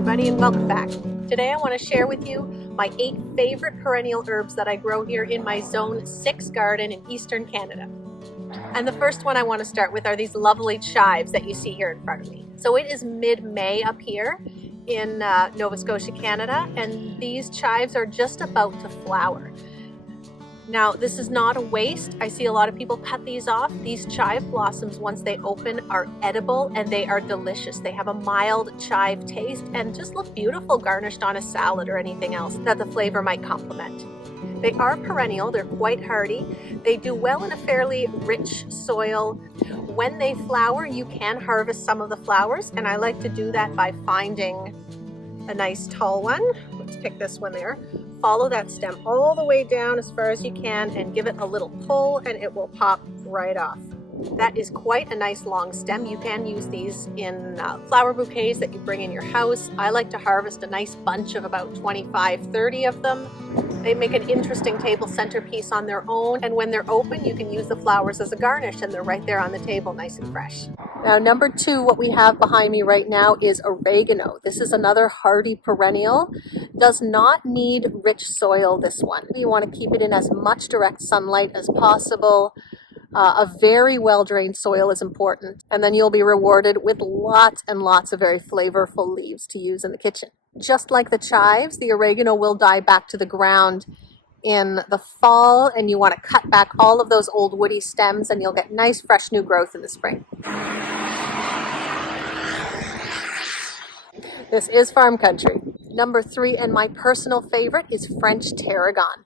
everybody, and welcome back. Today I want to share with you my 8 favorite perennial herbs that I grow here in my Zone 6 garden in Eastern Canada. And the first one I want to start with are these lovely chives that you see here in front of me. So it is mid-May up here in Nova Scotia, Canada, and these chives are just about to flower. Now, this is not a waste. I see a lot of people cut these off. These chive blossoms, once they open, are edible and they are delicious. They have a mild chive taste and just look beautiful garnished on a salad or anything else that the flavor might complement. They are perennial, they're quite hardy. They do well in a fairly rich soil. When they flower, you can harvest some of the flowers, and I like to do that by finding a nice tall one. Let's pick this one there. Follow that stem all the way down as far as you can and give it a little pull and it will pop right off. That is quite a nice long stem. You can use these in flower bouquets that you bring in your house. I like to harvest a nice bunch of about 25-30 of them. They make an interesting table centerpiece on their own, and when they're open you can use the flowers as a garnish and they're right there on the table nice and fresh. Now, number 2, what we have behind me right now is oregano. This is another hardy perennial. Does not need rich soil, this one. You want to keep it in as much direct sunlight as possible. A very well-drained soil is important, and then you'll be rewarded with lots and lots of very flavorful leaves to use in the kitchen. Just like the chives, the oregano will die back to the ground in the fall, and you want to cut back all of those old woody stems and you'll get nice fresh new growth in the spring. This is farm country. Number 3, and my personal favorite, is French tarragon.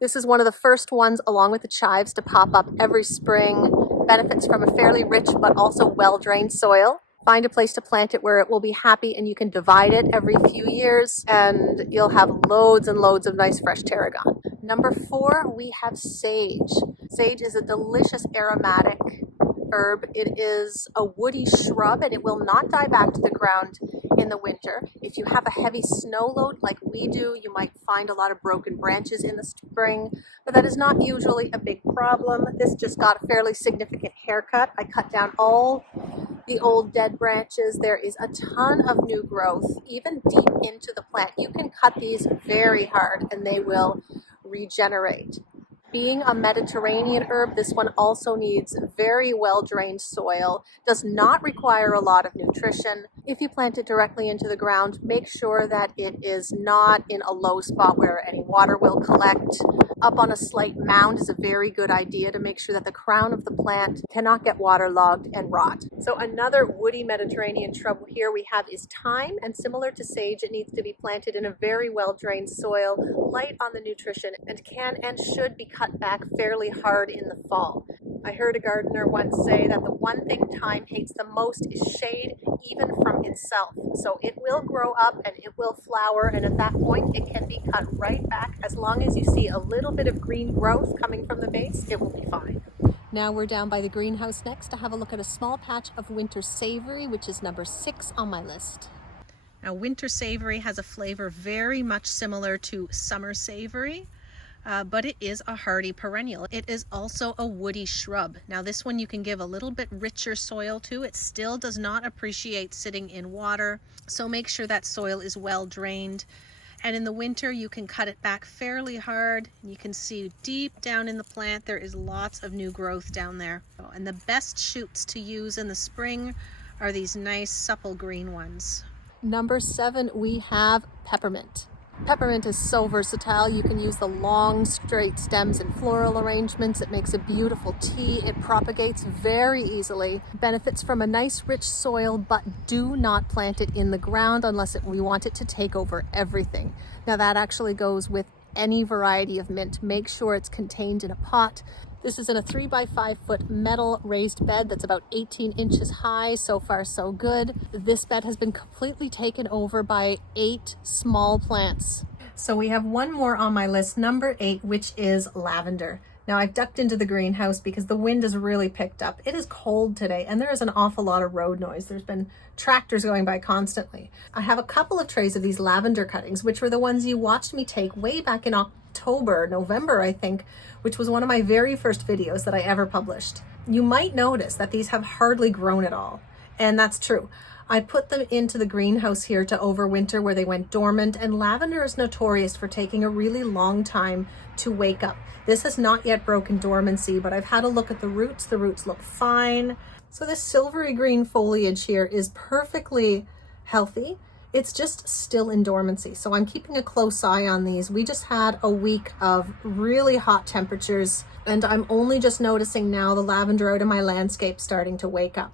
This is one of the first ones, along with the chives, to pop up every spring. Benefits from a fairly rich but also well-drained soil. Find a place to plant it where it will be happy, and you can divide it every few years and you'll have loads and loads of nice fresh tarragon. Number 4, we have sage. Sage is a delicious aromatic herb. It is a woody shrub and it will not die back to the ground in the winter. If you have a heavy snow load like we do, you might find a lot of broken branches in the spring, but that is not usually a big problem. This just got a fairly significant haircut. I cut down all the old dead branches. There is a ton of new growth, even deep into the plant. You can cut these very hard and they will regenerate. Being a Mediterranean herb, this one also needs very well-drained soil, does not require a lot of nutrition. If you plant it directly into the ground, make sure that it is not in a low spot where any water will collect. Up on a slight mound is a very good idea to make sure that the crown of the plant cannot get waterlogged and rot. So another woody Mediterranean shrub here we have is thyme, and similar to sage, it needs to be planted in a very well-drained soil, light on the nutrition, and can and should be cut back fairly hard in the fall. I heard a gardener once say that the one thing thyme hates the most is shade, even from itself. So it will grow up and it will flower, and at that point it can be cut right back. As long as you see a little bit of green growth coming from the base, it will be fine. Now we're down by the greenhouse next to have a look at a small patch of winter savory, which is number 6 on my list. Now, winter savory has a flavor very much similar to summer savory. But it is a hardy perennial. It is also a woody shrub. Now, this one you can give a little bit richer soil to. It still does not appreciate sitting in water, so make sure that soil is well drained. And in the winter you can cut it back fairly hard. You can see deep down in the plant there is lots of new growth down there. And the best shoots to use in the spring are these nice supple green ones. Number 7, we have peppermint. Peppermint is so versatile. You can use the long straight stems in floral arrangements. It makes a beautiful tea. It propagates very easily. Benefits from a nice rich soil, but do not plant it in the ground unless we want it to take over everything. Now, that actually goes with any variety of mint. Make sure it's contained in a pot. This is in a 3x5 foot metal raised bed that's about 18 inches high. So far, so good. This bed has been completely taken over by 8 small plants. So we have one more on my list, number 8, which is lavender. Now, I've ducked into the greenhouse because the wind has really picked up. It is cold today and there is an awful lot of road noise. There's been tractors going by constantly. I have a couple of trays of these lavender cuttings, which were the ones you watched me take way back in November, I think, which was one of my very first videos that I ever published. You might notice that these have hardly grown at all, and that's true. I put them into the greenhouse here to overwinter where they went dormant, and lavender is notorious for taking a really long time to wake up. This has not yet broken dormancy, but I've had a look at the roots. The roots look fine. So this silvery green foliage here is perfectly healthy. It's just still in dormancy. So I'm keeping a close eye on these. We just had a week of really hot temperatures, and I'm only just noticing now the lavender out of my landscape starting to wake up.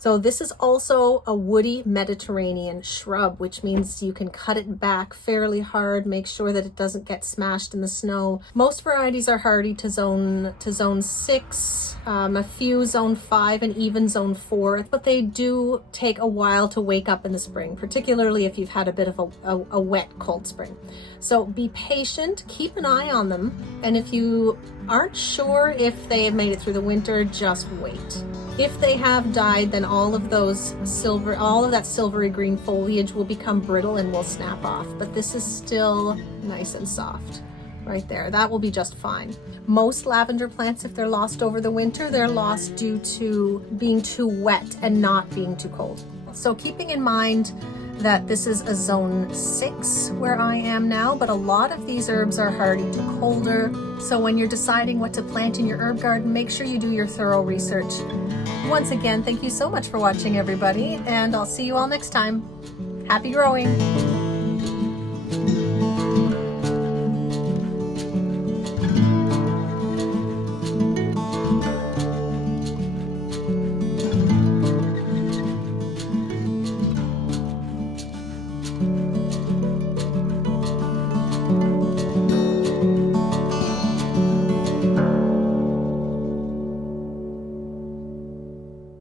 So this is also a woody Mediterranean shrub, which means you can cut it back fairly hard, make sure that it doesn't get smashed in the snow. Most varieties are hardy to zone 6, a few zone 5, and even zone 4, but they do take a while to wake up in the spring, particularly if you've had a bit of a wet, cold spring. So be patient, keep an eye on them, and if you aren't sure if they have made it through the winter, just wait. If they have died, then all of that silvery green foliage will become brittle and will snap off. But this is still nice and soft right there. That will be just fine. Most lavender plants, if they're lost over the winter, they're lost due to being too wet and not being too cold. So keeping in mind that this is a zone 6 where I am now, but a lot of these herbs are hardy to colder. So when you're deciding what to plant in your herb garden, make sure you do your thorough research. Once again, thank you so much for watching, everybody, and I'll see you all next time. Happy growing!